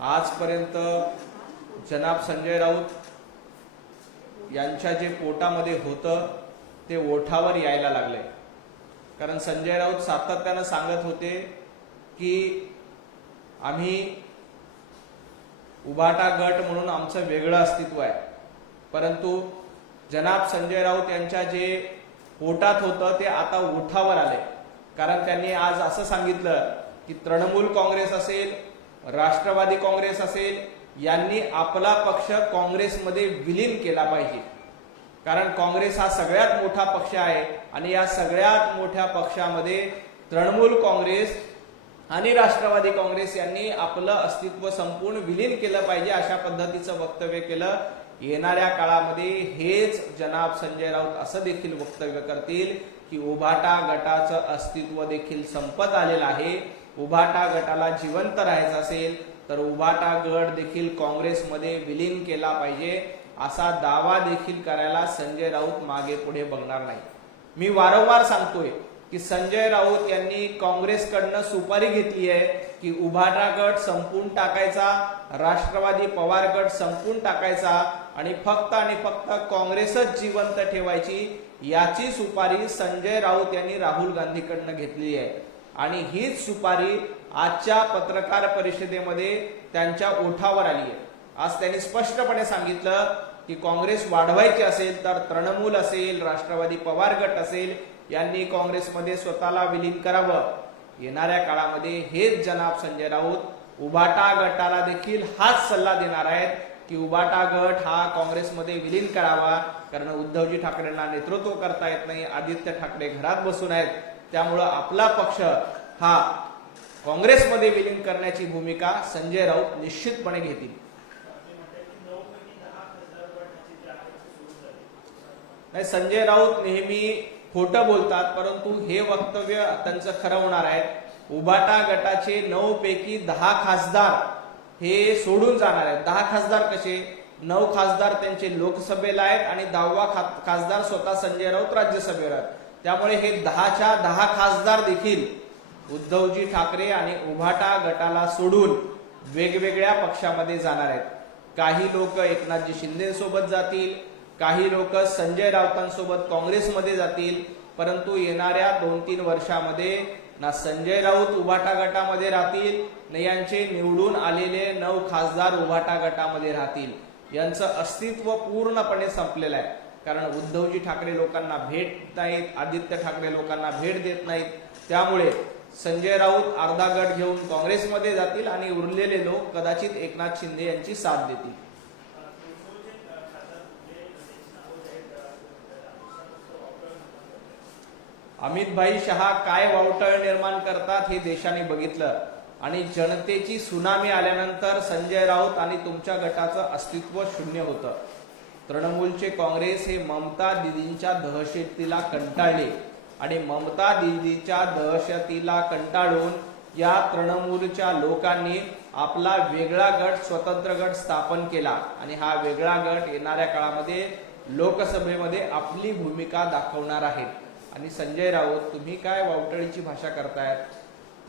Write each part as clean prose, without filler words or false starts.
आजपर्यंत जनाब संजय राऊत यांच्या जे पोटामध्ये होतं ते ओठावर यायला लागले। कारण संजय राऊत सातत्याने सांगत होते की आम्ही उभाटा गट म्हणून आमचं वेगळं अस्तित्व आहे, परंतु जनाब संजय राऊत यांच्या जे पोटात होतं ते आता ओठावर आले। कारण त्यांनी आज असं सांगितलं की तृणमूल काँग्रेस असेल, राष्ट्रवादी काँग्रेस असेल, यांनी आपला पक्ष काँग्रेसमध्ये विलीन केला पाहिजे। कारण काँग्रेस हा सगळ्यात मोठा पक्ष आहे आणि या सगळ्यात मोठ्या पक्षामध्ये तृणमूल काँग्रेस आणि राष्ट्रवादी काँग्रेस यांनी आपलं अस्तित्व संपूर्ण विलीन केलं पाहिजे, अशा पद्धतीचं वक्तव्य केलं। येणाऱ्या काळामध्ये हेच जनाब संजय राऊत असं देखील वक्तव्य करतील की उभाटा गटाचं अस्तित्व देखील संपत आलेलं आहे। उभाटा गटाला जिवंत राहायचं असेल तर उभाटा गट देखील काँग्रेसमध्ये विलीन केला पाहिजे, असा दावा देखील करायला संजय राऊत मागे पुढे बघणार नाही। मी वारंवार सांगतोय की संजय राऊत यांनी काँग्रेसकडनं सुपारी घेतली आहे की उभाटा गट संपून टाकायचा, राष्ट्रवादी पवार गट संपून टाकायचा आणि फक्त काँग्रेसच जिवंत ठेवायची, याची सुपारी संजय राऊत यांनी राहुल गांधीकडनं घेतली आहे। आणि हीच सुपारी आजच्या पत्रकार परिषदेमध्ये त्यांच्या ओठावर आली आहे। आज त्यांनी स्पष्टपणे सांगितलं की काँग्रेस वाढवायची असेल तर तृणमूल असेल, राष्ट्रवादी पवार गट असेल, यांनी काँग्रेसमध्ये स्वतःला विलीन करावं। येणाऱ्या काळामध्ये हेच जनाब संजय राऊत उभाटा गटाला देखील हाच सल्ला देणार आहेत की उभाटा गट हा काँग्रेसमध्ये विलीन करावा। कारण उद्धवजी ठाकरेंना नेतृत्व करता येत नाही, आदित्य ठाकरे घरात बसून आहेत, त्यामुळं आपला पक्ष हा काँग्रेसमध्ये विलीन करण्याची भूमिका संजय राऊत निश्चितपणे घेतील। नाही, संजय राऊत नेहमी खोटं बोलतात, परंतु हे वक्तव्य त्यांचं खरं होणार आहे। उभाटा गटाचे 9 पैकी 10 खासदार हे सोडून जाणार आहेत। 10 खासदार कसे? 9 खासदार त्यांचे लोकसभेला आहेत आणि 10वा खासदार स्वतः संजय राऊत राज्यसभेवर आहेत। त्यामुळे हे 10च्या 10 खासदार देखील उद्धवजी ठाकरे आणि उभाटा गटाला सोडून वेगवेगळ्या पक्षामध्ये जाणार आहेत। काही लोक एकनाथजी शिंदे सोबत जातील, काही लोक संजय राऊतांसोबत काँग्रेसमध्ये जातील, परंतु येणाऱ्या 2-3 वर्षामध्ये ना संजय राऊत उभाटा गटामध्ये राहतील, ना यांचे निवडून आलेले 9 खासदार उभाटा गटामध्ये राहतील। यांचं अस्तित्व पूर्णपणे संपलेलं आहे। कारण उद्धवजी ठाकरे लोकांना भेट नाहीत, आदित्य ठाकरे लोकांना भेट देत नाहीत, त्यामुळे संजय राऊत अर्धा गट घेऊन काँग्रेसमध्ये जातील आणि उरलेले लोक कदाचित एकनाथ शिंदे यांची साथ देतील। अमितभाई शहा काय वावटळ निर्माण करतात हे देशाने बघितलं आणि जनतेची सुनामी आल्यानंतर संजय राऊत आणि तुमच्या गटाचं अस्तित्व शून्य होतं। तृणमूलचे काँग्रेस हे ममता दीदींच्या दहशतीला कंटाळले आणि ममता दीदीच्या दहशतीला कंटाळून या तृणमूलच्या लोकांनी आपला वेगळा गट, स्वतंत्र गट स्थापन केला आणि हा वेगळा गट येणाऱ्या काळामध्ये लोकसभेमध्ये आपली भूमिका दाखवणार आहे। आणि संजय राऊत, तुम्ही काय वावटळीची भाषा करतायत?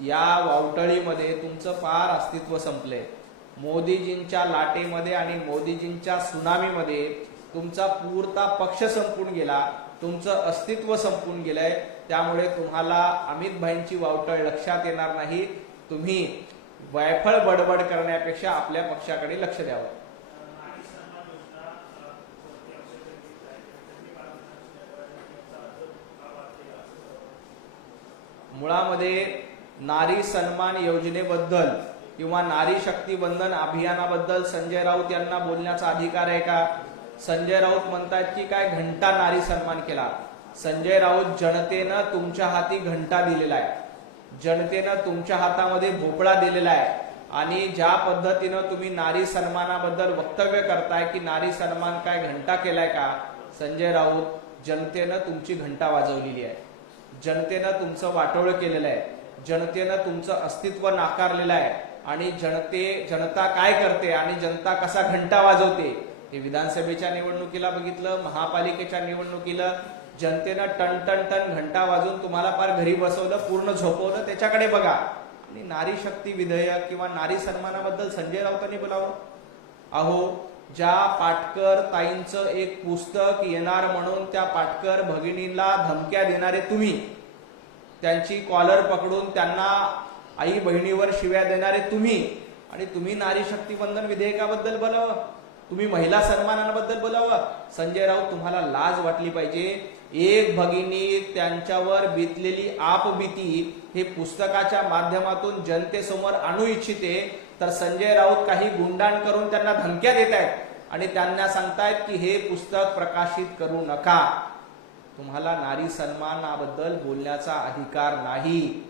या वावटळीमध्ये तुमचं फार अस्तित्व संपलंय। मोदीजींच्या लाटेमध्ये आणि मोदीजींच्या सुनामीमध्ये तुमचा पुरता पक्ष संपून गेला, तुमचं अस्तित्व संपून गेलंय। त्यामुळे तुम्हाला अमितभाईंची वावटळ लक्षात येणार नाही। तुम्ही वायफळ बडबड करण्यापेक्षा आपल्या पक्षाकडे लक्ष द्यावं। मुळामध्ये नारी सन्मान योजनेबद्दल किंवा नारी शक्ती बंधन अभियानाबद्दल संजय राऊत यांना बोलण्याचा अधिकार आहे का? संजय राऊत म्हणतात की काय घंटा नारी सन्मान केला। संजय राऊत, जनतेनं तुमच्या हाती घंटा दिलेला आहे, जनतेनं तुमच्या हातामध्ये भोपळा दिलेला आहे आणि ज्या पद्धतीनं तुम्ही नारी सन्मानाबद्दल वक्तव्य करताय की नारी सन्मान काय घंटा केलाय का? संजय राऊत, जनतेनं तुमची घंटा वाजवलेली आहे, जनतेनं तुमचं वाटोळं केलेलं आहे, जनतेनं तुमचं अस्तित्व नाकारलेलं आहे आणि जनता काय करते आणि जनता कसा घंटा वाजवते हे विधानसभेच्या निवडणुकीला बघितलं, महापालिकेच्या निवडणुकीला जनतेनं टन टन टन घंटा वाजवून तुम्हाला फार घरी बसवलं, पूर्ण झोपवलं। त्याच्याकडे बघा आणि नारी शक्ती विधेयक किंवा नारी सन्मानाबद्दल संजय राऊतांनी बोलावं? अहो, ज्या पाटकर ताईंचं एक पुस्तक येणार म्हणून त्या पाटकर भगिनीला धमक्या देणारे तुम्ही, त्यांची कॉलर पकडून त्यांना आई बहिणीवर शिव्या देणारे तुम्ही, आणि तुम्ही नारी शक्ती वंदन विधेयकाबद्दल बोलावं, तुम्ही महिला सन्मानाबद्दल बोलावं? संजय राऊत, तुम्हाला लाज वाटली पाहिजे. एक भगिनी त्यांच्यावर बीतलेली आपबीती हे पुस्तकाच्या माध्यमातून जनतेसमोर आणू इच्छिते, तर संजय राऊत काही गुंडाण करून त्यांना धमक्या देत आहेत आणि त्यांना सांगतायत की हे पुस्तक प्रकाशित करू नका. तुम्हाला नारी सन्मानाबद्दल बोलण्याचा अधिकार नाही.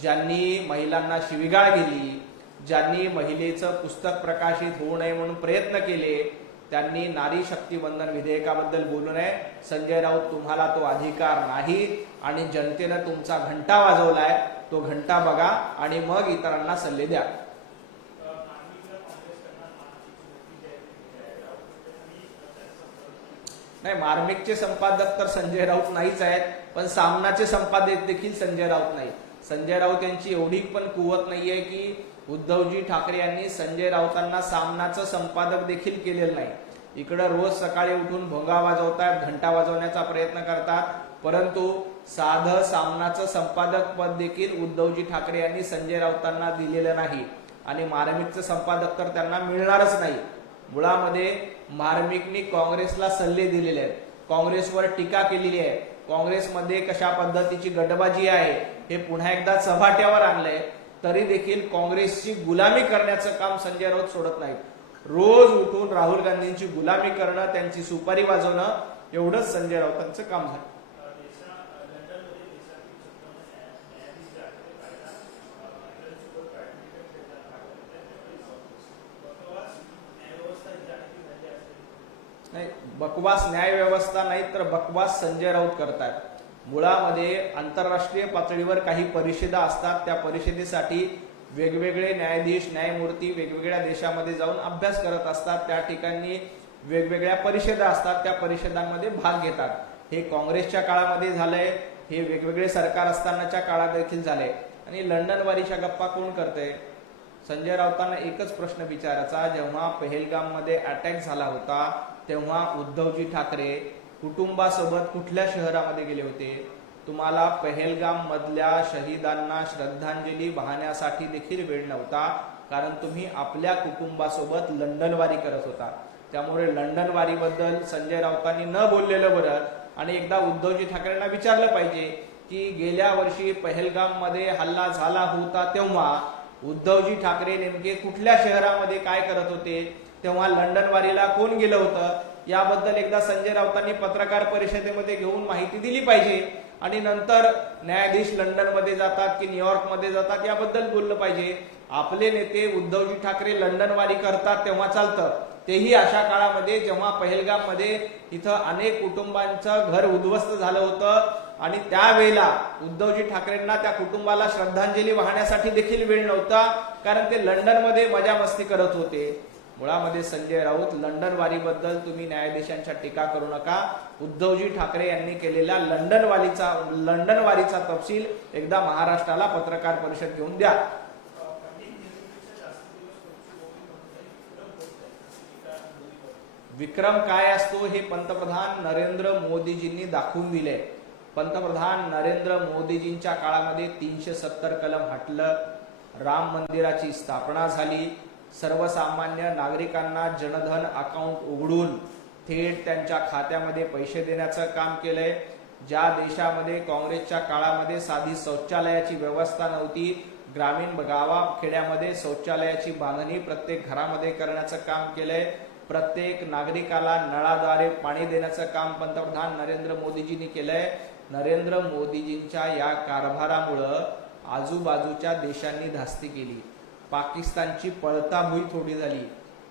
ज्यांनी महिलांना शिवीगाळ केली, ज्यांनी महिलेचं पुस्तक प्रकाशित होऊ नये म्हणून प्रयत्न केले, त्यांनी नारी शक्ती वंदन विधेयकाबद्दल बोलू नये. संजय राऊत, तुम्हाला तो अधिकार नाही आणि जनतेनं तुमचा घंटा वाजवलाय. तो घंटा बघा आणि मग इतरांना सल्ले द्या. नाही, मार्मिकचे संपादक तर संजय राऊत नाहीच आहेत, पण सामनाचे संपादक देखील संजय राऊत नाही. संजय राऊत यांची एवढी पण कुवत नाहीये की उद्धवजी ठाकरे यांनी संजय राऊतांना सामनाचं संपादक देखील केलेलं नाही. इकडं रोज सकाळी उठून भोंगा वाजवतात, घंटा वाजवण्याचा प्रयत्न करतात, परंतु साधं सामनाचं संपादक पद देखील उद्धवजी ठाकरे यांनी संजय राऊतांना दिलेलं नाही आणि मार्मिकचं संपादक तर त्यांना मिळणारच नाही. मुळामध्ये मार्मिकनी काँग्रेसला सल्ले दिलेले आहेत, काँग्रेसवर टीका केलेली आहे, काँग्रेसमध्ये कशा पद्धतीची गटबाजी आहे हे पुन्हा एकदा चव्हाट्यावर आणलंय. तरी देखील काँग्रेसची गुलामी करण्याचं काम संजय राऊत सोडत नाहीत. रोज उठून राहुल गांधींची गुलामी करणं, त्यांची सुपारी वाजवणं, एवढंच संजय राऊतांचं काम झालं. नाही, बकवास न्याय व्यवस्था नाही तर बकवास संजय राऊत करतात. मुळामध्ये आंतरराष्ट्रीय पातळीवर काही परिषदा असतात, त्या परिषदेसाठी वेगवेगळे न्यायाधीश न्यायमूर्ती वेगवेगळ्या देशामध्ये जाऊन अभ्यास करत असतात. त्या ठिकाणी वेगवेगळ्या परिषदा असतात, त्या परिषदांमध्ये भाग घेतात. हे काँग्रेसच्या काळामध्ये झालंय, हे वेगवेगळे सरकार असतानाच्या काळात देखील झालंय. आणि लंडनवारीच्या गप्पा कोण करतंय? संजय राऊतांना एकच प्रश्न विचारायचा, जेव्हा पहलगाम मध्ये अटॅक झाला होता तेव्हा उद्धवजी ठाकरे कुटुंबासोबत कुठल्या शहरामध्ये गेले होते? तुम्हाला पहलगाम मधल्या शहीदांना श्रद्धांजली वाहण्यासाठी देखील वेळ नव्हता, कारण तुम्ही आपल्या कुटुंबासोबत लंडनवारी करत होता. त्यामुळे लंडनवारीबद्दल संजय राऊतांनी न बोललेलं बरं. आणि एकदा उद्धवजी ठाकरेंना विचारलं पाहिजे की गेल्या वर्षी पहलगाम मध्ये हल्ला झाला होता तेव्हा उद्धवजी ठाकरे नेमके कुठल्या शहरामध्ये काय करत होते, तेव्हा लंडनवारीला कोण गेलं होतं, याबद्दल एकदा संजय राऊतांनी पत्रकार परिषदेमध्ये घेऊन माहिती दिली पाहिजे. आणि नंतर न्यायाधीश लंडनमध्ये जातात की न्यूयॉर्कमध्ये जातात याबद्दल बोललं पाहिजे. आपले नेते उद्धवजी ठाकरे लंडनवारी करतात तेव्हा चालतं, तेही अशा काळामध्ये जेव्हा पहलगाम मध्ये इथं अनेक कुटुंबांचं घर उद्ध्वस्त झालं होतं आणि त्यावेळेला उद्धवजी ठाकरेंना त्या कुटुंबाला श्रद्धांजली वाहण्यासाठी देखील वेळ नव्हता, कारण ते लंडनमध्ये मजा मस्ती करत होते. मुळामध्ये संजय राऊत, लंडनवारीबद्दल तुम्ही न्यायाधीशांच्या टीका करू नका. उद्धवजी ठाकरे यांनी केलेल्या लंडनवारीचा तपशील एकदा महाराष्ट्राला पत्रकार परिषद घेऊन द्या. विक्रम काय असतो हे पंतप्रधान नरेंद्र मोदीजींनी दाखवून दिले. पंतप्रधान नरेंद्र मोदीजींच्या काळामध्ये 370 कलम हटलं, राम मंदिराची स्थापना झाली, सर्वसामान्य नागरिकांना जनधन अकाउंट उघडून थेट त्यांच्या खात्यामध्ये पैसे देण्याचं काम केलंय. ज्या देशामध्ये काँग्रेसच्या काळामध्ये साधी शौचालयाची व्यवस्था नव्हती, ग्रामीण गावाखेड्यामध्ये शौचालयाची बांधणी प्रत्येक घरामध्ये करण्याचं काम केलंय. प्रत्येक नागरिकाला नळाद्वारे पाणी देण्याचं काम पंतप्रधान नरेंद्र मोदीजींनी केलंय. नरेंद्र मोदीजींच्या या कारभारामुळं आजूबाजूच्या देशांनी धास्ती केली. पाकिस्तानची पळताभुई थोडी झाली,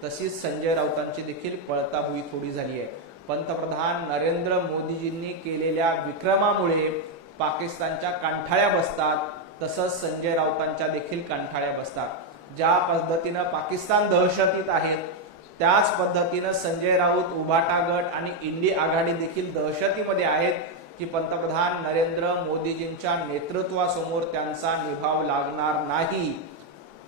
तशीच संजय राऊतांची देखील पळताभुई थोडी झाली आहे. पंतप्रधान नरेंद्र मोदीजींनी केलेल्या विक्रमामुळे पाकिस्तानच्या कांठाळ्या बसतात, तसंच संजय राऊतांच्या देखील कांठाळ्या बसतात. ज्या पद्धतीनं पाकिस्तान दहशतीत आहेत, त्याच पद्धतीनं संजय राऊत, उभाटा गट आणि इंडी आघाडी देखील दहशतीमध्ये आहेत. की पंतप्रधान नरेंद्र मोदीजींच्या नेतृत्वासमोर त्यांचा निभाव लागणार नाही.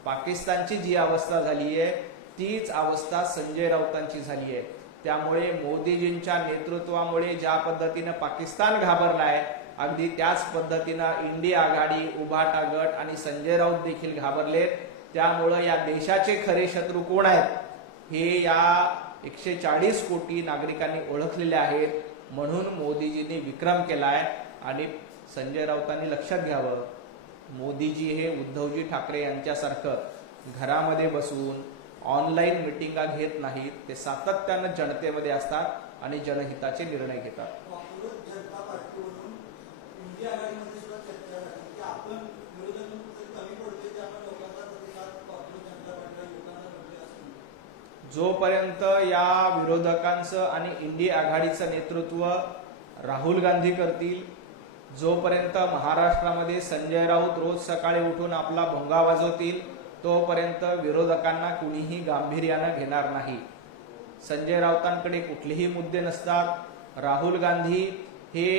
पाकिस्तानची जी अवस्था झाली आहे तीच अवस्था संजय राऊतांची झाली आहे. त्यामुळे मोदीजींच्या नेतृत्वामुळे ज्या पद्धतीनं पाकिस्तान घाबरलाय, अगदी त्याच पद्धतीनं इंडिया आघाडी, उभाटा गट आणि संजय राऊत देखील घाबरलेत. त्यामुळं या देशाचे खरे शत्रू कोण आहेत हे या 140 कोटी नागरिकांनी ओळखलेले आहेत. म्हणून मोदीजींनी विक्रम केलाय आणि संजय राऊतांनी लक्षात घ्यावं, मोदीजी हे उद्धवजी ठाकरे यांच्यासारखं घरामध्ये बसून ऑनलाईन मिटिंगा घेत नाहीत. ते सातत्यानं जनतेमध्ये असतात आणि जनहिताचे निर्णय घेतात. जोपर्यंत या विरोधकांचं आणि इंडिया आघाडीचं नेतृत्व राहुल गांधी करतील, जोपर्यंत महाराष्ट्रामध्ये संजय राऊत रोज सकाळी उठून आपला भोंगा वाजवतील, तोपर्यंत विरोधकांना कुणीही गांभीर्यानं घेणार नाही. संजय राऊतांकडे कुठलेही मुद्दे नसतात. राहुल गांधी हे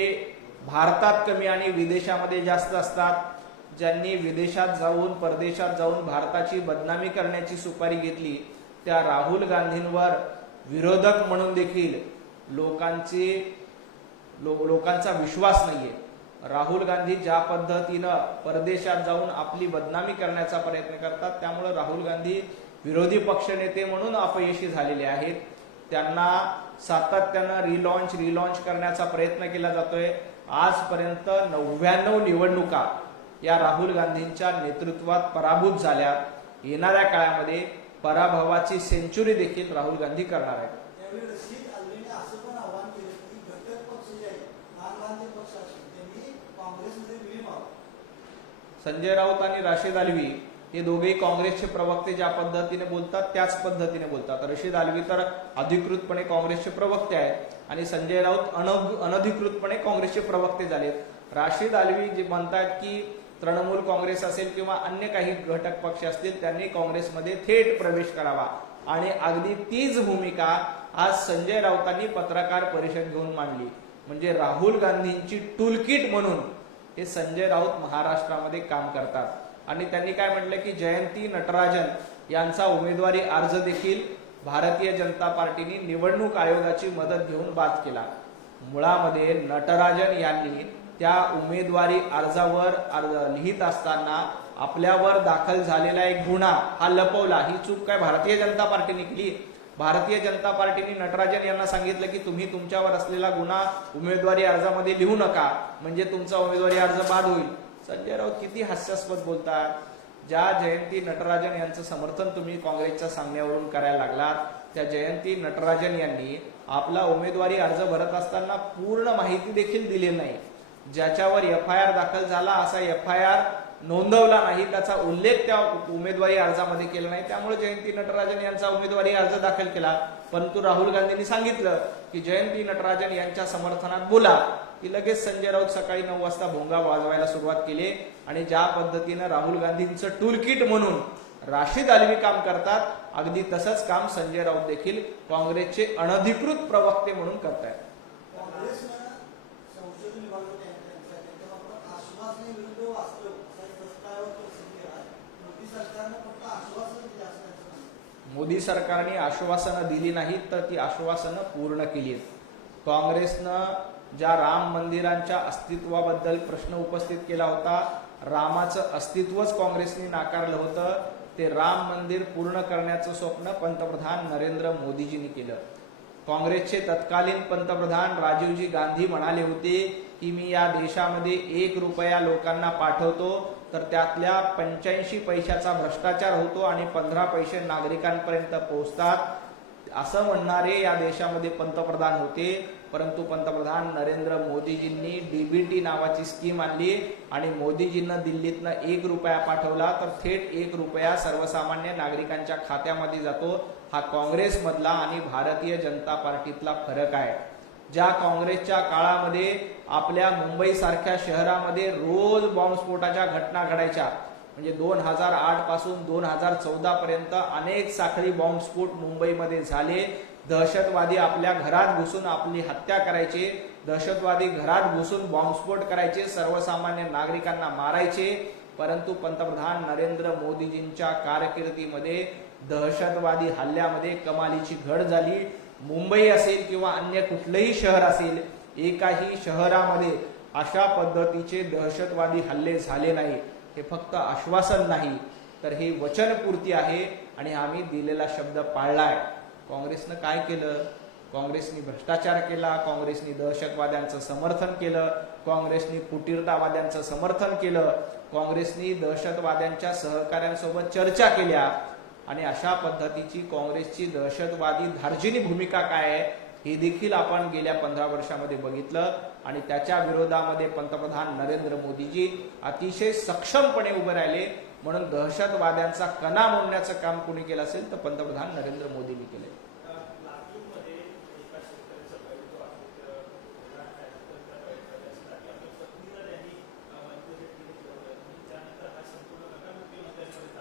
भारतात कमी आणि विदेशामध्ये जास्त असतात. ज्यांनी विदेशात जाऊन, परदेशात जाऊन भारताची बदनामी करण्याची सुपारी घेतली, त्या राहुल गांधींवर विरोधक म्हणून देखील लोकांचा विश्वास नाहीये. राहुल गांधी ज्या पद्धतीनं परदेशात जाऊन आपली बदनामी करण्याचा प्रयत्न करतात, त्यामुळे राहुल गांधी विरोधी पक्षनेते म्हणून अपयशी झालेले आहेत. त्यांना सातत्यानं रिलॉन्च करण्याचा प्रयत्न केला जातोय. आजपर्यंत 99 निवडणुका या राहुल गांधींच्या नेतृत्वात पराभूत झाल्या. येणाऱ्या काळामध्ये पराभवाची सेंचुरी देखील राहुल गांधी करणार आहेत. संजय राऊत आणि राशिद अल्वी हे दोघेही काँग्रेसचे प्रवक्ते ज्या पद्धतीने बोलतात त्याच पद्धतीने बोलतात. रशीद अल्वी तर अधिकृतपणे काँग्रेसचे प्रवक्ते आहेत आणि संजय राऊत अनधिकृतपणे काँग्रेसचे प्रवक्ते झालेत. राशिद अल्वी जे म्हणतात की तृणमूल काँग्रेस असेल किंवा अन्य काही घटक पक्ष असतील त्यांनी काँग्रेसमध्ये थेट प्रवेश करावा, आणि अगदी तीच भूमिका आज संजय राऊतांनी पत्रकार परिषद घेऊन मांडली. म्हणजे राहुल गांधींची टूलकिट म्हणून हे संजय राऊत महाराष्ट्रामध्ये काम करतात. आणि त्यांनी काय म्हटलं की जयंती नटराजन यांचा उमेदवारी अर्ज देखील भारतीय जनता पार्टीने निवडणूक आयोगाची मदत घेऊन बाद केला. मुळामध्ये नटराजन यांनी त्या उमेदवारी अर्जावर लिहित असताना आपल्यावर दाखल झालेला एक गुन्हा हा लपवला. ही चूक काय भारतीय जनता पार्टीने केली? भारतीय जनता पार्टीने नटराजन यांना सांगितलं की तुम्ही तुमच्यावर असलेला गुन्हा उमेदवारी अर्जामध्ये लिहू नका, म्हणजे तुमचा उमेदवारी अर्ज बाद होईल. संजय राऊत किती हास्यास्पद बोलतात. ज्या जयंती नटराजन यांचं समर्थन तुम्ही काँग्रेसच्या सांगण्यावरून करायला लागलात, त्या जयंती नटराजन यांनी आपला उमेदवारी अर्ज भरत असताना पूर्ण माहिती देखील दिली नाही. ज्याच्यावर FIR दाखल झाला असा FIR नोंदवला नाही, त्याचा उल्लेख त्या उमेदवारी अर्जामध्ये केला नाही. त्यामुळे जयंती नटराजन यांचा उमेदवारी अर्ज दाखल केला. परंतु राहुल गांधींनी सांगितलं की जयंती नटराजन यांच्या समर्थनात बोला, की लगेच संजय राऊत सकाळी 9 वाजता भोंगा वाजवायला सुरुवात केली. आणि ज्या पद्धतीनं राहुल गांधींचं टूलकिट म्हणून राशिद अल्वी काम करतात, अगदी तसंच काम संजय राऊत देखील काँग्रेसचे अनधिकृत प्रवक्ते म्हणून करतायत. मोदी सरकारने आश्वासनं दिली नाहीत तर ती आश्वासनं पूर्ण केली. काँग्रेसनं ज्या राम मंदिरांच्या अस्तित्वाबद्दल प्रश्न उपस्थित केला होता, रामाचं अस्तित्वच काँग्रेसने नाकारलं होतं. ते राम मंदिर पूर्ण करण्याचं स्वप्न पंतप्रधान नरेंद्र मोदीजींनी केलं. काँग्रेसचे तत्कालीन पंतप्रधान राजीवजी गांधी म्हणाले होते की मी या देशामध्ये 1 रुपया लोकांना पाठवतो तर त्यातल्या 85 पैशाचा भ्रष्टाचार होतो आणि 15 पैसे नागरिकांपर्यंत पोहोचतात, असं म्हणणारे या देशामध्ये पंतप्रधान होते. परंतु पंतप्रधान नरेंद्र मोदीजींनी DBT नावाची स्कीम आणली आणि मोदीजींना दिल्लीतनं 1 रुपया पाठवला तर थेट 1 रुपया सर्वसामान्य नागरिकांच्या खात्यामध्ये जातो. हा काँग्रेसमधला आणि भारतीय जनता पार्टीतला फरक आहे. ज्या काँग्रेसच्या काळामध्ये आपल्या मुंबई सारख्या शहरामध्ये रोज बॉम्बस्फोटाच्या घटना घडायच्या, म्हणजे 2008 पासून 2014 पर्यंत अनेक साखळी बॉम्बस्फोट मुंबईमध्ये झाले. दहशतवादी आपल्या घरात घुसून आपली हत्या करायचे. दहशतवादी घरात घुसून बॉम्बस्फोट करायचे, सर्वसामान्य नागरिकांना मारायचे, परंतु पंतप्रधान नरेंद्र मोदीजींच्या कारकिर्दीमध्ये दहशतवादी हल्ल्यामध्ये कमालीची घट झाली. मुंबई असेल किंवा अन्य कुठलेही शहर असेल, एकाही शहरामध्ये अशा पद्धतीचे दहशतवादी हल्ले झाले नाही. हे फक्त आश्वासन नाही, तर हे वचनपूर्ती आहे आणि आम्ही दिलेला शब्द पाळलाय. काँग्रेसनं काय केलं? काँग्रेसनी भ्रष्टाचार केला, काँग्रेसनी दहशतवाद्यांचं समर्थन केलं, काँग्रेसनी फुटीरतावाद्यांचं समर्थन केलं, काँग्रेसनी दहशतवाद्यांच्या सहकाऱ्यांसोबत चर्चा केल्या आणि अशा पद्धतीची काँग्रेसची दहशतवादी धार्जिनी भूमिका काय आहे हे देखील आपण गेल्या 15 वर्षामध्ये बघितलं आणि त्याच्या विरोधामध्ये पंतप्रधान नरेंद्र मोदीजी अतिशय सक्षमपणे उभे राहिले. म्हणून दहशतवाद्यांचा कणा मोडण्याचं काम कोणी केलं असेल तर पंतप्रधान नरेंद्र मोदींनी केलंय.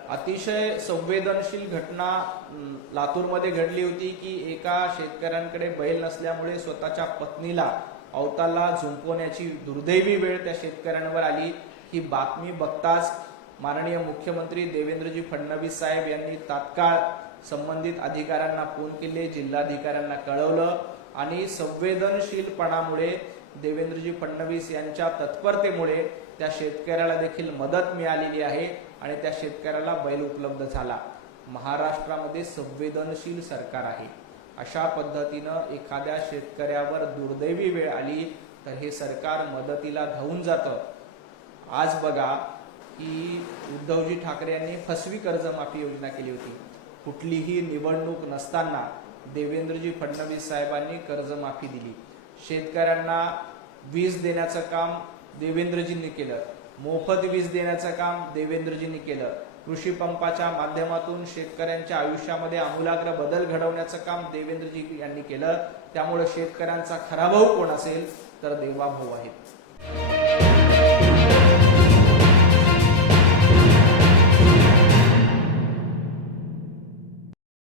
अतिशय संवेदनशील घटना लातूरमध्ये घडली होती की एका शेतकऱ्यांकडे बैल नसल्यामुळे स्वतःच्या पत्नीला अवताला झुंपवण्याची दुर्दैवी वेळ त्या शेतकऱ्यांवर आली. ही बातमी बघताच माननीय मुख्यमंत्री देवेंद्रजी फडणवीस साहेब यांनी तात्काळ संबंधित अधिकाऱ्यांना फोन केले, जिल्हाधिकाऱ्यांना कळवलं आणि संवेदनशीलपणामुळे देवेंद्रजी फडणवीस यांच्या तत्परतेमुळे त्या शेतकऱ्याला देखील मदत मिळालेली आहे आणि त्या शेतकऱ्याला बैल उपलब्ध झाला. महाराष्ट्रामध्ये संवेदनशील सरकार आहे. अशा पद्धतीनं एखाद्या शेतकऱ्यावर दुर्दैवी वेळ आली तर हे सरकार मदतीला धावून जातं. आज बघा की उद्धवजी ठाकरे यांनी फसवी कर्जमाफी योजना केली होती. कुठलीही निवडणूक नसताना देवेंद्रजी फडणवीस साहेबांनी कर्जमाफी दिली. शेतकऱ्यांना वीज देण्याचं काम देवेंद्रजींनी केलं, मोफत वीज देण्याचं काम देवेंद्रजींनी केलं, कृषी पंपाच्या माध्यमातून शेतकऱ्यांच्या आयुष्यामध्ये आमूलाग्र बदल घडवण्याचं काम देवेंद्रजी यांनी केलं. त्यामुळे शेतकऱ्यांचा खरा भाऊ कोण असेल तर देवाभाऊ आहेत.